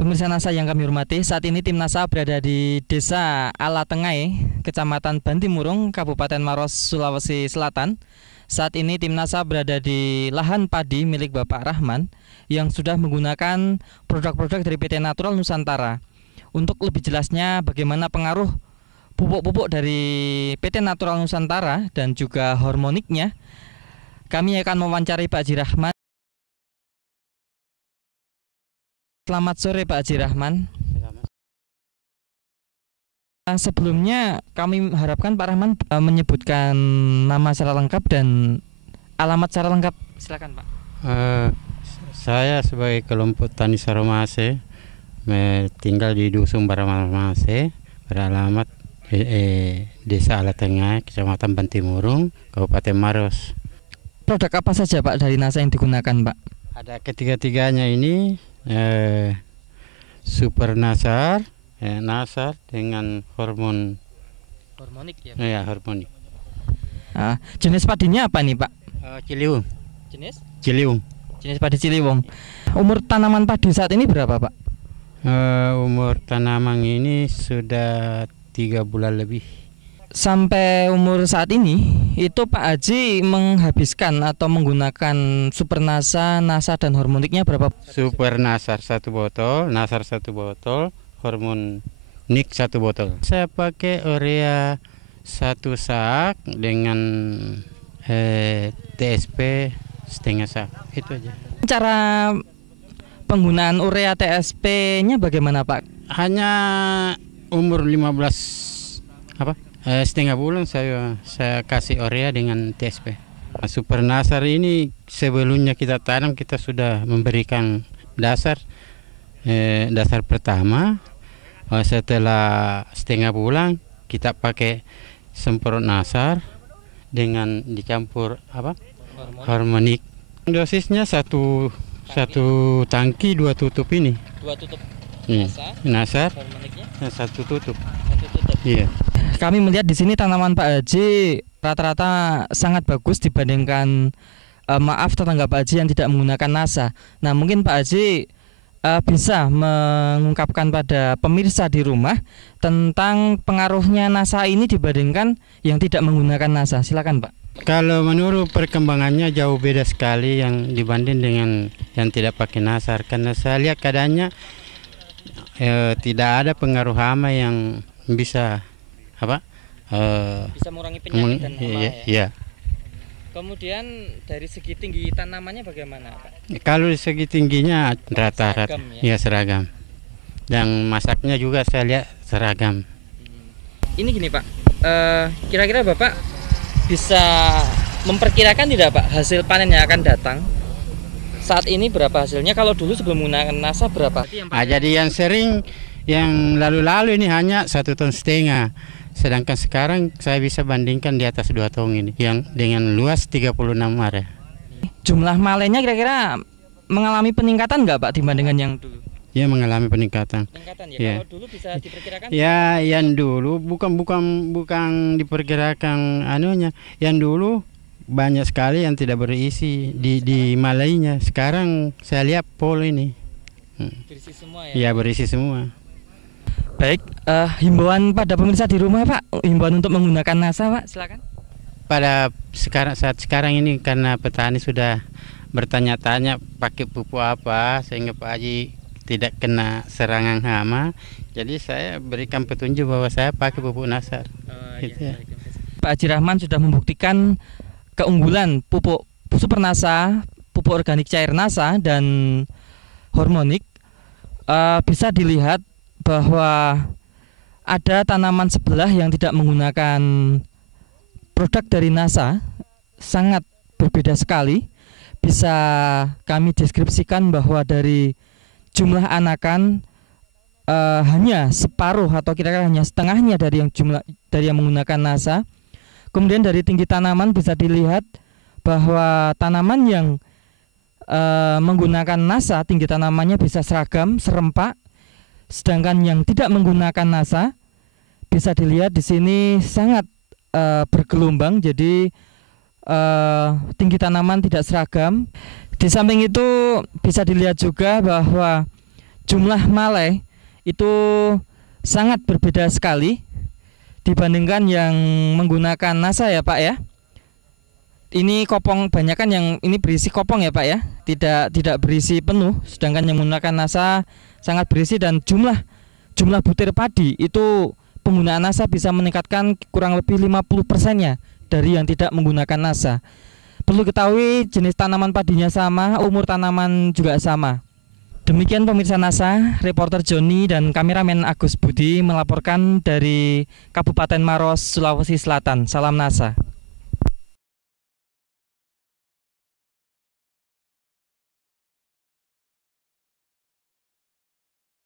Pemirsa NASA yang kami hormati, saat ini tim NASA berada di Desa Alatengai, Kecamatan Bantimurung, Kabupaten Maros, Sulawesi Selatan. Saat ini tim NASA berada di lahan padi milik Bapak Rahman yang sudah menggunakan produk-produk dari PT Natural Nusantara. Untuk lebih jelasnya bagaimana pengaruh pupuk-pupuk dari PT Natural Nusantara dan juga hormoniknya, kami akan mewawancari Pak Haji Rahman. Selamat sore Pak Haji Rahman. Sebelumnya kami harapkan Pak Rahman menyebutkan nama secara lengkap dan alamat secara lengkap. Silakan Pak. Saya sebagai kelompok Tani Saromase tinggal di Dusun Baramase, beralamat Desa Alatengai, Kecamatan Bantimurung, Kabupaten Maros. Produk apa saja Pak dari NASA yang digunakan Pak? Ada ketiga-tiganya ini, Super Nasar, Nasar dengan Hormonik ya. Ya, hormonik. Jenis padinya apa nih Pak? Ciliwung. Jenis padi Ciliwung. Umur tanaman padi saat ini berapa Pak? Umur tanaman ini sudah 3 bulan lebih. Sampai umur saat ini itu Pak Haji menghabiskan atau menggunakan Super Nasa, Nasa dan hormoniknya berapa? Super Nasar 1 botol, Nasar 1 botol, hormonik 1 botol. Saya pakai urea 1 sak dengan TSP setengah sak. Itu aja. Cara penggunaan urea TSP-nya bagaimana Pak? Hanya umur 15 setengah bulan saya kasih urea dengan TSP. Super Nasar ini sebelumnya kita tanam kita sudah memberikan dasar pertama. Setelah setengah bulan kita pakai semprot Nasar dengan dicampur hormonik. Dosisnya satu tangki 2 tutup ini. 2 tutup Nasar, hormoniknya? 1 tutup. 1 tutup. Iya. Kami melihat di sini tanaman Pak Haji rata-rata sangat bagus dibandingkan tetangga Pak Haji yang tidak menggunakan NASA. Nah, mungkin Pak Haji bisa mengungkapkan pada pemirsa di rumah tentang pengaruhnya NASA ini dibandingkan yang tidak menggunakan NASA. Silakan Pak. Kalau menurut perkembangannya jauh beda sekali yang dibanding dengan yang tidak pakai Nasar, karena saya lihat keadaannya tidak ada pengaruh hama yang bisa Bisa mengurangi penyakit dan hama ya. Kemudian dari segi tinggi tanamannya bagaimana Pak? Kalau dari segi tingginya rata-rata Seragam, ya seragam. Dan masaknya juga saya lihat seragam. Ini gini Pak, kira-kira Bapak bisa memperkirakan tidak Pak hasil panen yang akan datang? Saat ini berapa hasilnya? Kalau dulu sebelum menggunakan NASA berapa? Jadi yang sering yang lalu-lalu ini hanya 1,5 ton. Sedangkan sekarang saya bisa bandingkan di atas 2 ton ini yang dengan luas 36 area. Jumlah malennya kira-kira mengalami peningkatan nggak Pak dibandingkan yang dulu? Ya, mengalami peningkatan. Ya. Kalau dulu bisa diperkirakan? Ya, yang dulu bukan diperkirakan anunya. Yang dulu banyak sekali yang tidak berisi di malainya. Sekarang saya lihat pol ini. Berisi semua ya? Ya, berisi semua. Baik, himbauan pada pemirsa di rumah Pak, himbauan untuk menggunakan NASA Pak, silakan. Pada saat sekarang ini karena petani sudah bertanya-tanya pakai pupuk apa sehingga Pak Haji tidak kena serangan hama, jadi saya berikan petunjuk bahwa saya pakai pupuk Nasar. Ya. Pak Haji Rahman sudah membuktikan keunggulan pupuk Super NASA, pupuk organik cair NASA dan hormonik. Bisa dilihat bahwa ada tanaman sebelah yang tidak menggunakan produk dari NASA, sangat berbeda sekali. Bisa kami deskripsikan bahwa dari jumlah anakan hanya separuh atau kira-kira hanya setengahnya dari yang menggunakan NASA. Kemudian dari tinggi tanaman bisa dilihat bahwa tanaman yang menggunakan NASA tinggi tanamannya bisa seragam, serempak. Sedangkan yang tidak menggunakan NASA bisa dilihat di sini sangat bergelombang, jadi tinggi tanaman tidak seragam. Di samping itu bisa dilihat juga bahwa jumlah malai itu sangat berbeda sekali dibandingkan yang menggunakan NASA ya Pak ya. Ini kopong banyakan yang ini berisi kopong ya Pak ya, tidak berisi penuh, sedangkan yang menggunakan NASA sangat berisi, dan jumlah butir padi itu penggunaan NASA bisa meningkatkan kurang lebih 50%-nya dari yang tidak menggunakan NASA. Perlu ketahui jenis tanaman padinya sama, umur tanaman juga sama. Demikian pemirsa NASA, reporter Joni dan kameramen Agus Budi melaporkan dari Kabupaten Maros, Sulawesi Selatan. Salam NASA.